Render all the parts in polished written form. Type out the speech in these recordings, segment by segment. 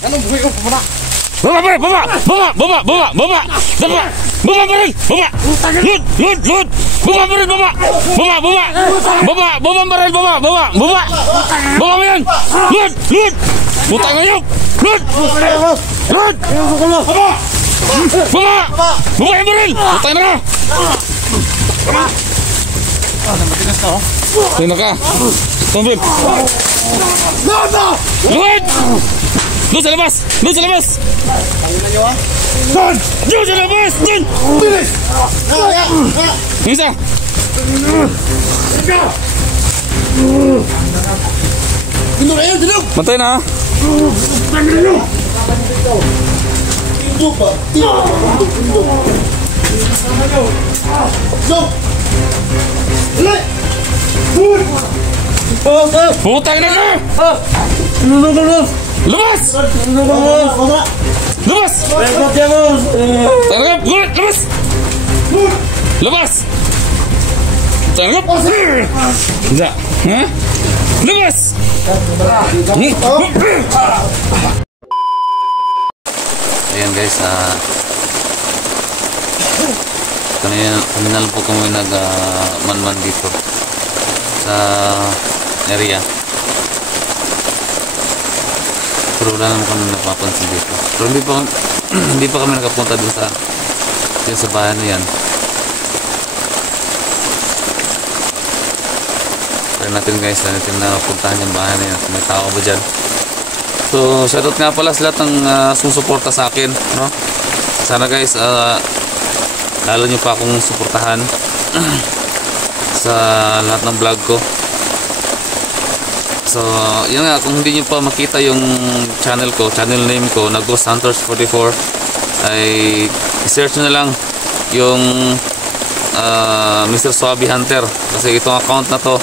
Anong buhay ko pumana? Baba pa rin! Baba! Baba! Baba! Baba! Baba! Baba! Baba pa rin! Baba! Load! Load! Load! Baba pa rin! Baba! Baba! Baba! Baba! Baba pa rin! Baba! Baba! Baba! Baba mo yan! Load! Load! Putang na yun! Load! Load! Baba! Baba! Baba yan pa rin! Putang na ka! Namatigas na oh. Tingnan ka! Tumbil! Load! Doon sa labas! Doon sa labas! Tangin na nyo ah. Doon sa labas! Doon! Bilis! Yung isa! Tindog na yan! Tindog! Matay na ha! Tindog ba? Tindog! Tindog! Alay! Putang na ka! Labas! Labas! Tangkap! Gulat! Labas! Labas! Tangkap! Tidak! Ha? Labas! Ayan guys, kanina lang po kami nag-man-man dito sa area. Pero wala naman kami napapansin dito. Pero hindi pa kami nakapunta dun sa bahay na yan. Try natin guys, natin na puntahan yung bahay na yan. May tao ba dyan? So shoutout nga pala sa lahat ng susuporta sa akin, no? Sana guys lalo nyo pa akong suportahan sa lahat ng vlog ko. So yun nga, kung hindi nyo pa makita yung channel ko, channel name ko na Ghost Hunters 44, ay i-search nyo na lang yung Mr. Swaby Hunter, kasi itong account na to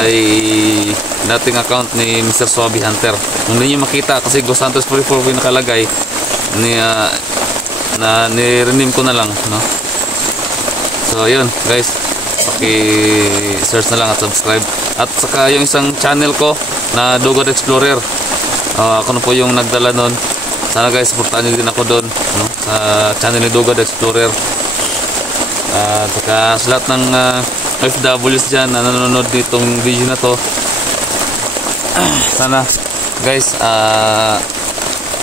ay dating account ni Mr. Swaby Hunter. Kung hindi nyo makita, kasi Ghost Hunters 44 yung nakalagay, ni-rename ko na lang, no? So yun guys, paki-search na lang at subscribe. At saka yung isang channel ko na Dugad Explorer, ako na po yung nagdala nun. Sana guys, supportahan nyo din ako doon, no? Sa channel ni Dugad Explorer. At saka sa lahat ng FWs dyan na nanonood ditong video na to, sana guys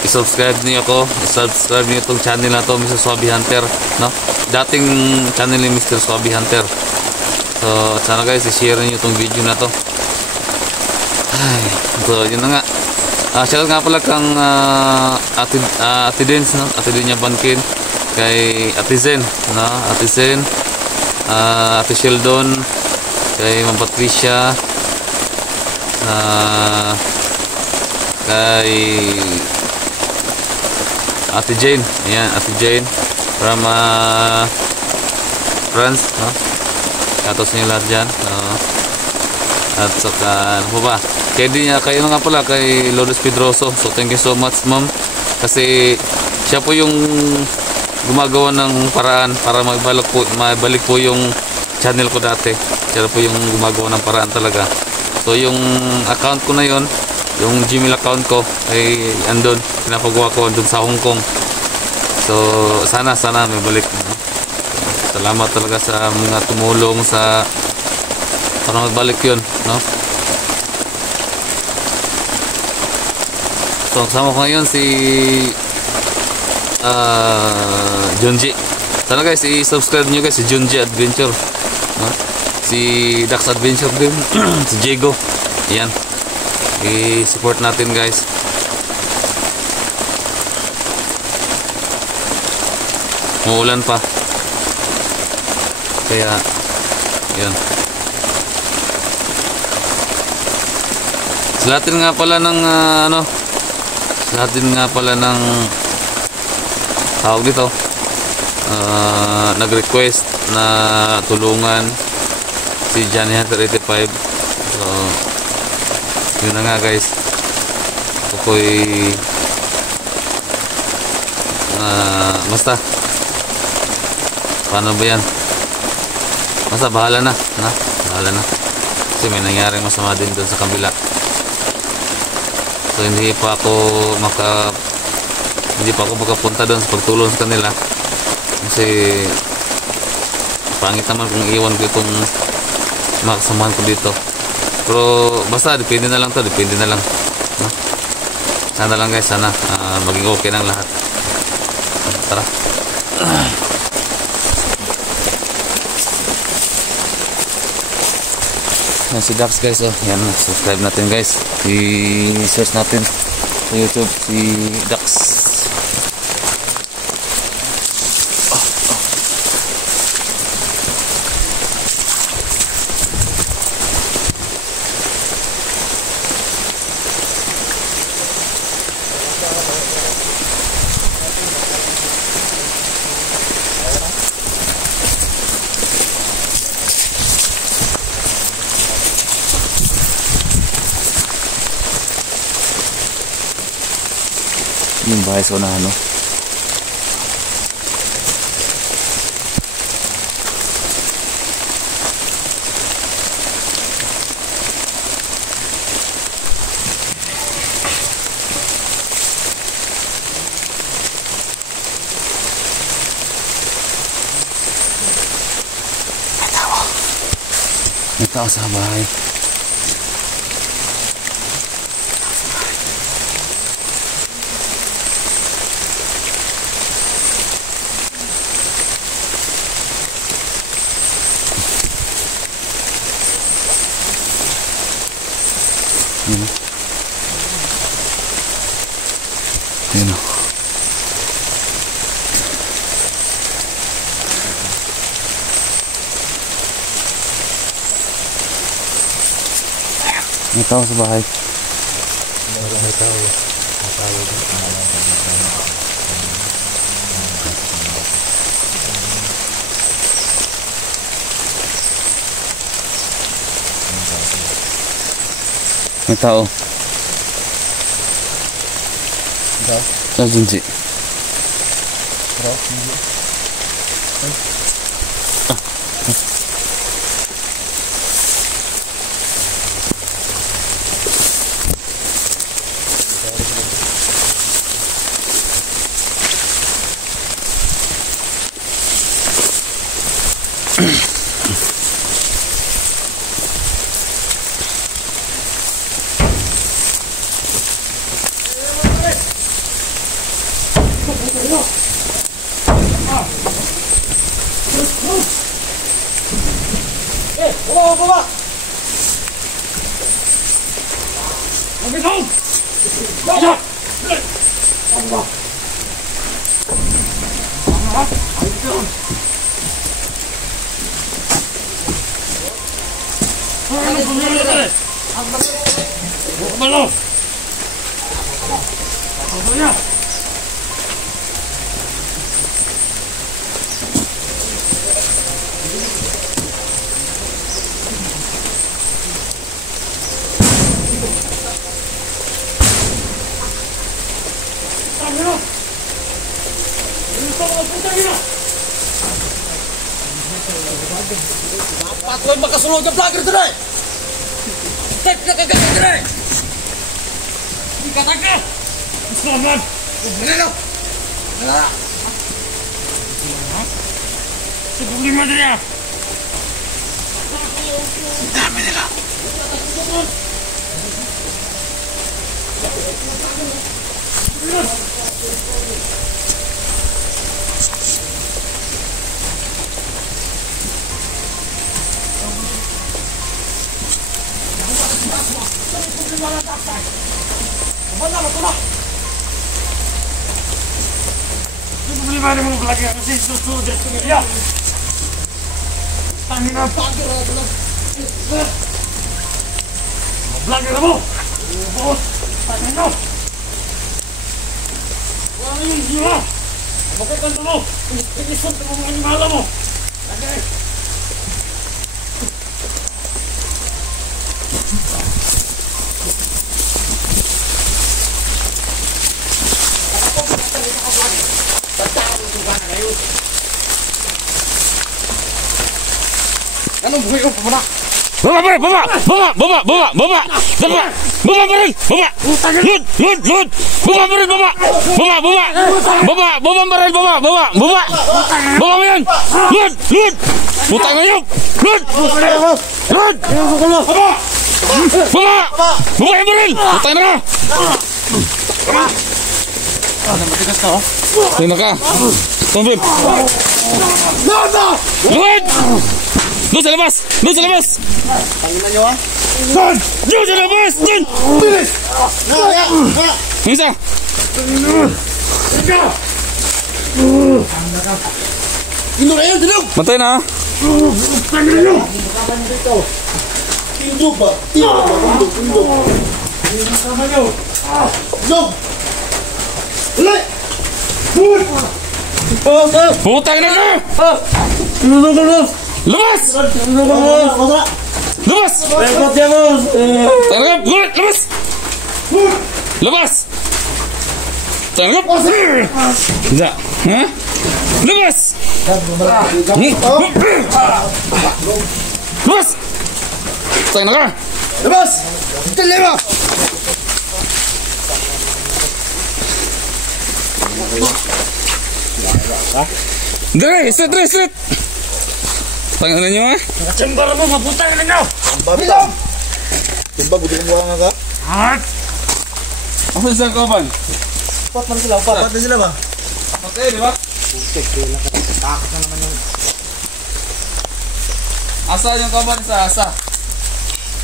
i-subscribe niyo ako, i-subscribe niyo itong channel na to, Mr. Swaby Hunter, no? Dating channel ni Mr. Swaby Hunter. So sana guys i-share niyo itong video na to. Ay, so yun na nga. Shoutout nga pala kang Ate Dens, no? Ate Denya Bankin, kay Ate Zen, no? Ate Zen, Ate Sheldon, kay Ma'am Patricia, kay Ate Jane. Ayan, Ate Jane from France, no? Shoutout sa inyo lahat dyan, no? At saka ano ba, kayo nga pala kay Lourdes Pedroso. So thank you so much ma'am, kasi siya po yung gumagawa ng paraan para mabalik po yung channel ko dati. Siya po yung gumagawa ng paraan talaga. So yung account ko na yon, yung Gmail account ko ay andun, pinapagawa ko andun sa Hong Kong. So sana may balik, no? Salamat talaga sa mga tumulong para magbalik yun, no? So kasama ko ngayon si Junji. Sana guys i-subscribe nyo guys si Junji Adventure, no? Si Dax Adventure din si Diego. Ayan, i-support natin guys. Muulan pa, kaya yun. Sa lahat nga pala ng tawag dito, nag-request na tulungan si Johnny Hunter 85. So yun na nga guys, ako'y basta paano ba yan, basta bahala na, kasi may nangyaring masama din doon sa kabila. So hindi pa ako makapunta doon sa pagtulong sa kanila. Kasi pangit naman kung iwan ko itong makasamahan ko dito. Pero basta depende na lang to, depende na lang. No? Sana lang guys, sana maging okay ng lahat. Tara. Yan si Dax guys, oh. Yan, subscribe natin guys. I-search natin sa YouTube si Dax. Yung bahay sa unahan, no? May tao sa bahay. Yun. Yun. May tao sa bahay. May tao. May tao. Sa Junji. Baba! Dapat ko makasulod ng vlogger dere. Tek na kagad dere. Di kataka. Selamat. Hello. Hello. Sebelum lima dere. Dami nila. Bagaimana mau belajar sih susu dari ya? Tangin apa? Belajar kamu? Bos, tangin apa? Wah ini gila. Bukan dulu. Ini suatu pemain malam mo. Lagi. Anong buhay ko pa na? Baba! Baba! Baba! Baba! Baba! Baba! Baba! Baba! Baba! Baba! Lud! Baba baril, baba! Baba baril, baba! Baba mo yan! Lud! Putang ina yun! Lud! Baba! Baba yung baril! Putang ina ka! Tingnan ka! Tumbib! Lud! Doon sa labas! Pangina nyo ha? Doon sa labas! Doon! Bilis! Yung isa! Tindog na yun, tindog! Matay na ha! Tindog ba? Tindog! Tindog! Ulay! Putang ina ka! Labas! Labas! Tanggap! Gulat! Labas! Tanggap! Tidak! Ha? Labas! Labas! Tanggap ka! Labas! Lima! Dre! Straight! Tanggap na nyo ha? Nakachembar mo, maputang na nyo! Bilang! Timbag, buti kong buwangan ka? Ano sa kapan? Upat man sila ba? Okay, di ba? Putik, takot na naman yung... Asa yung kapan sa asa?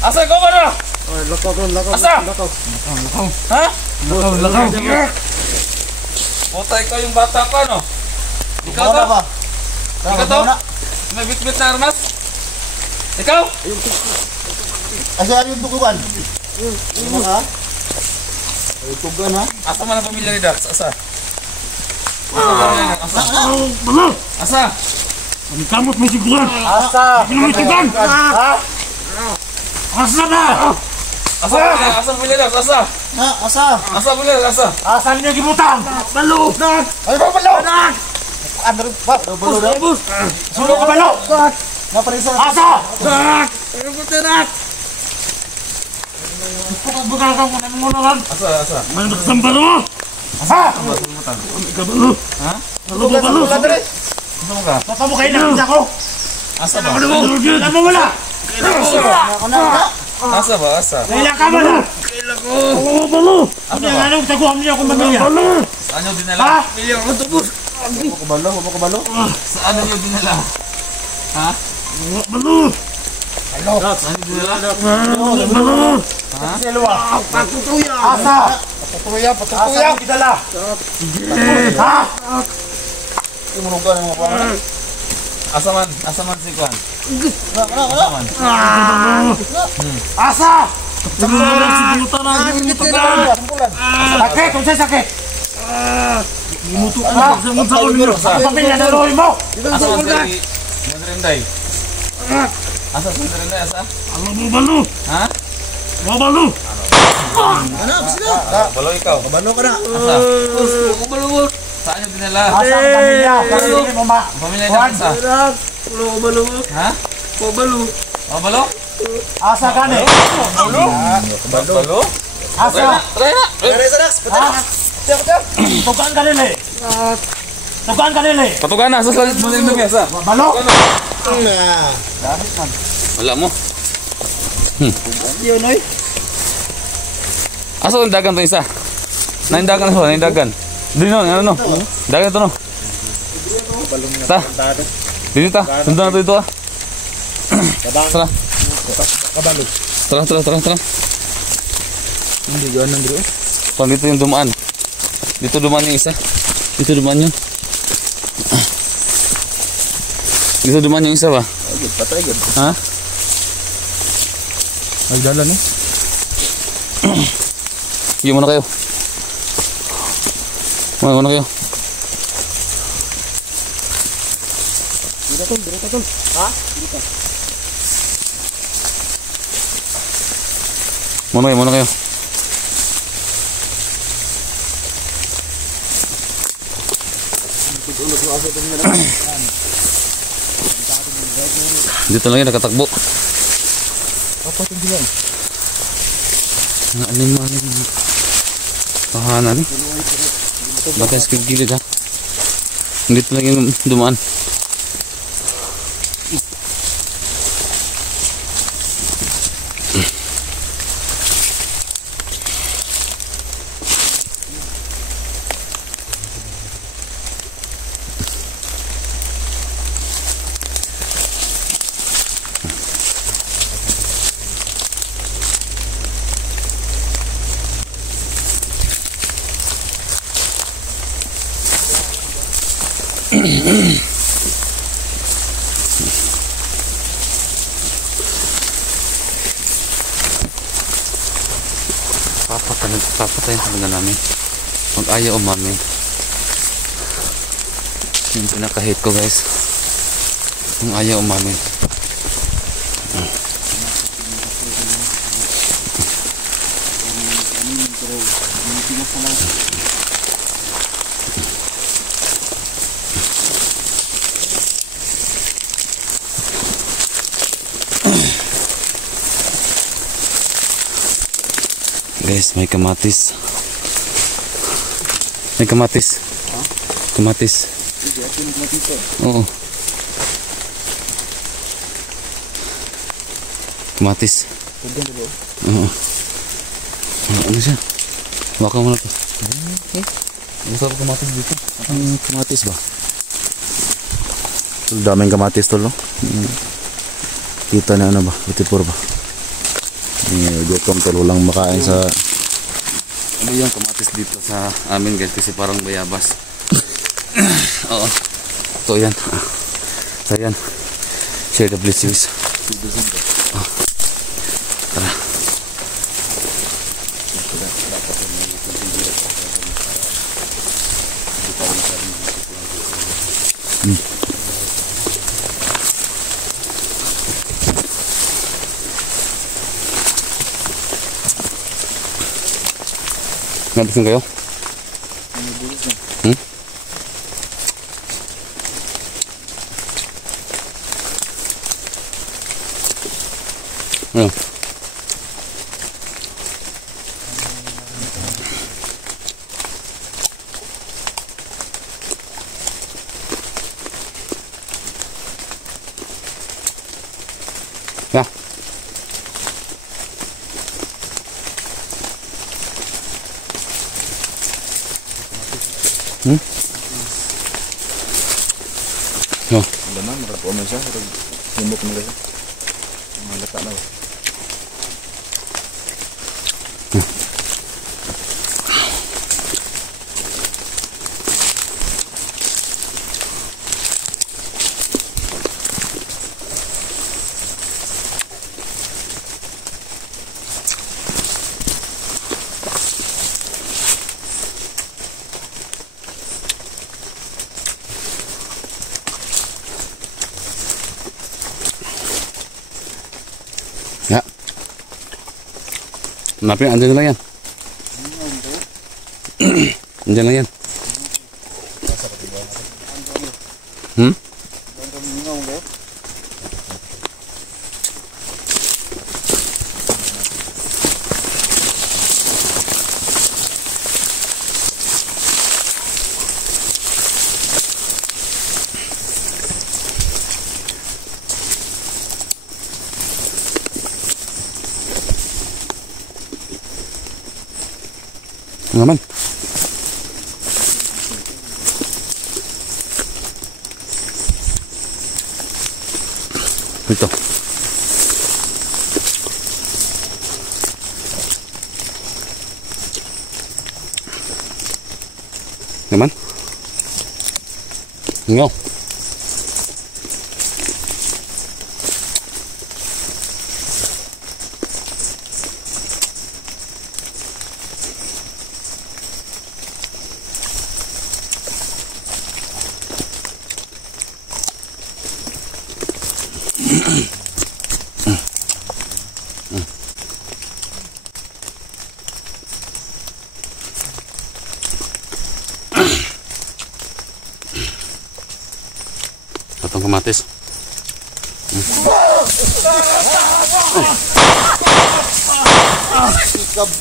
Asa yung kapan na? Lakaw. Asa? Lakaw. Ha? Lakaw. Putay ko yung bata pa no? Ikaw to? Ikaw to? May bit-bit na armas? Ikaw? Asa yung tukuban? Ano ka? Ay, tugan ha? Asa man ang pamilya ni Dax? Asa? Asa? Ang kamot mo siguran! Asa! Ano mo tugan? Ha? Asa na! Asa pamilya Dax? Asa? Ha? Asa? Asa pamilya Dax? Asa? Asa niyo gibutang? Balo! Ay ba balo? Ano rin ba? Balo na? Sulo ka balo! Naparisa na. Asa! Ano po tinak? Buka ka muna mo naman. Asa? May nagsambar mo! Asa! Balo! Ha? Balo! Asa mo ka? Baka mo kayo nakita ko! Asa ba? Ano mo wala? Asa ba? Asa? Kailan ka ba na? Balo! Ano nga nung taguhan niyo akong mamilya? Saan nyo dinala? Pili ako tubos! Huwag ko balo? Saan nyo dinala? Ha? Balo! Saan nyo dinala? Balo! Ha? Silwa! Patutuya! Asa! Patutuya! Asa ang gidala! Ha? Imunugan ang mga pangalan? Asa man si Kwan? Asa! Sakit! Kung sa'y sakit! Imuto ka na sa mga ang pamilya na rohin mo! Asa man si Mandrinday? Asa si Mandrinday? Asa? Alam mo balo! Ha? Mabalo! Balo ikaw? Balo ka na! Asa? Saan nyo dinala? Asa ang pamilya? Pamilya mo ma! Ang pamilya niya asa? Ha? Balo? Asa ka na! Balo? Asa! Try na! Tugaan ka nila eh! Tugaan ka nila eh! Patugan na! Asa sa Mandrinday? Asa? Balo! Wala mo. Yun oy! Asa yung dagan to isa? Naindagan na siya, naindagan. Dito no, dagan to no. Ta. Dito ta, sundan na to dito ah. Tara. Tara. Hindi yun nandito eh. Pang dito yung dumaan. Dito dumaan yung isa. Dito dumaan yun. Dito dumaan yung isa ba? Patay gud. Ha? Ay dalan eh. Sige muna kayo. Muna kayo. Dito tol. Ha? Muna kayo. Dito lang yun, nakatakbo. Apa tinggian? Mga animal yung tahanan eh. Bakit sa gilid ha? Dito lang yung dumaan. Papatayin talaga namin pag ayaw umami. Yung pinaka-hate ko guys, yung ayaw umami. Guys, may kamatis. May kamatis. Kamatis. Oo. Kamatis. Oo. Ano siya? Baka mo na to. Masarap kamatis dito. Kamatis ba? Daming kamatis tol, no? Kita na ano ba? Bitipur ba? Gutom tol, walang makain sa... Ano yung kamatis dito sa amin guys kasi parang bayabas. Oo. Ito yan. Ito yan. Share the blessings. Tara. Nabisin kayo? Ano? Ya. No. Wala na, maragpuan na siya. Himok na siya. Malata na ba? Ya. Napin, andyan lang yan. Andyan lang yan. Naman. Ito. Naman. Ngo. Atong kamatis. Tuloy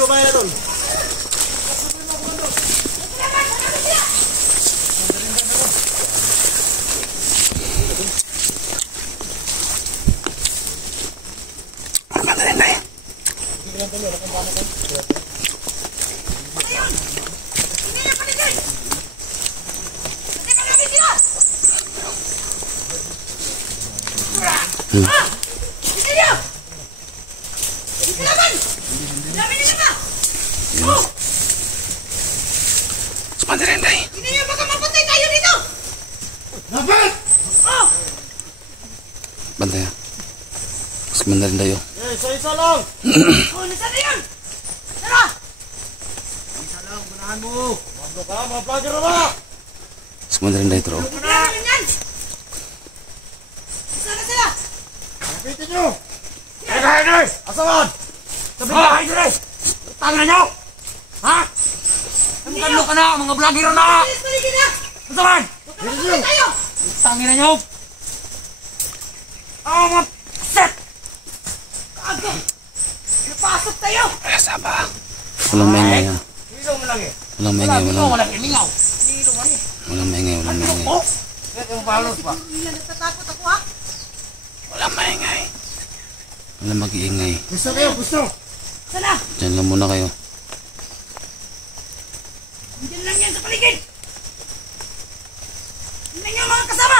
mo ba yan doon? Mandarinday. Hindi niyo baka mapatay tayo dito! Dapat! Oh! Bantay. Mas Mandarinday yo. Isa-isa lang! Oh, nasaan na yun? Tara! Isa lang, gunahan mo! Mando ka, mga vlogger na! Mas Mandarinday tro. Problema yun yan! Saan na sila? Kapitin nyo! Hey! Asaman! Sabi na kayo dire! Tangin nyo! Ha? Ang gano ka na, mga vlogger na! Bilis, paligid na! Asaman! Baka mapatay tayo! Tangin na nyo! Oh, mga set! Kago! Napasok tayo! Ay, saba. Walang maingay ha. Ilaw mo lang eh! Walang maingay, walang Wala kilingaw! Ilaw mo eh! walang maingay, walang maingay. Oh! Kaya yung balos ba? Hindi na natatakot ako ha? Walang maingay. Walang mag-iingay. Gusto kayo, gusto! Sana! Diyan lang muna kayo. Nandiyan lang yan sa paligid! Hindi niyo mga kasama!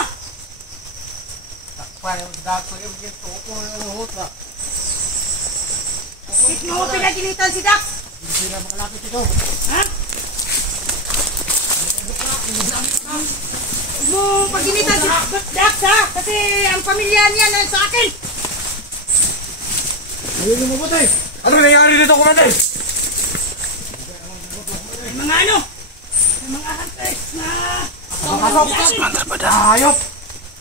Takpan yung dako yung ginto ko yung uhot ba? Bakit mo pinaginitan si Dax? Hindi sila makalapit ito. Ha? Huwag mo paginitan si Dax ha? Kasi ang pamilya niya na sa akin! Ayun yung mabuti! Ano nangyari dito, kumante? May mga ano? May mga hantes na... Pasok! Semantar badan. Ayok!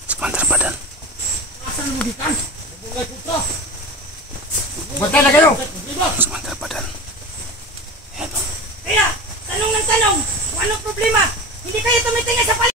Semantar badan. Asal mo dikan? Bantay na kayo! Semantar badan. Kaya, tanong ng tanong, kung anong problema? Hindi kayo tumitingin sa paligid!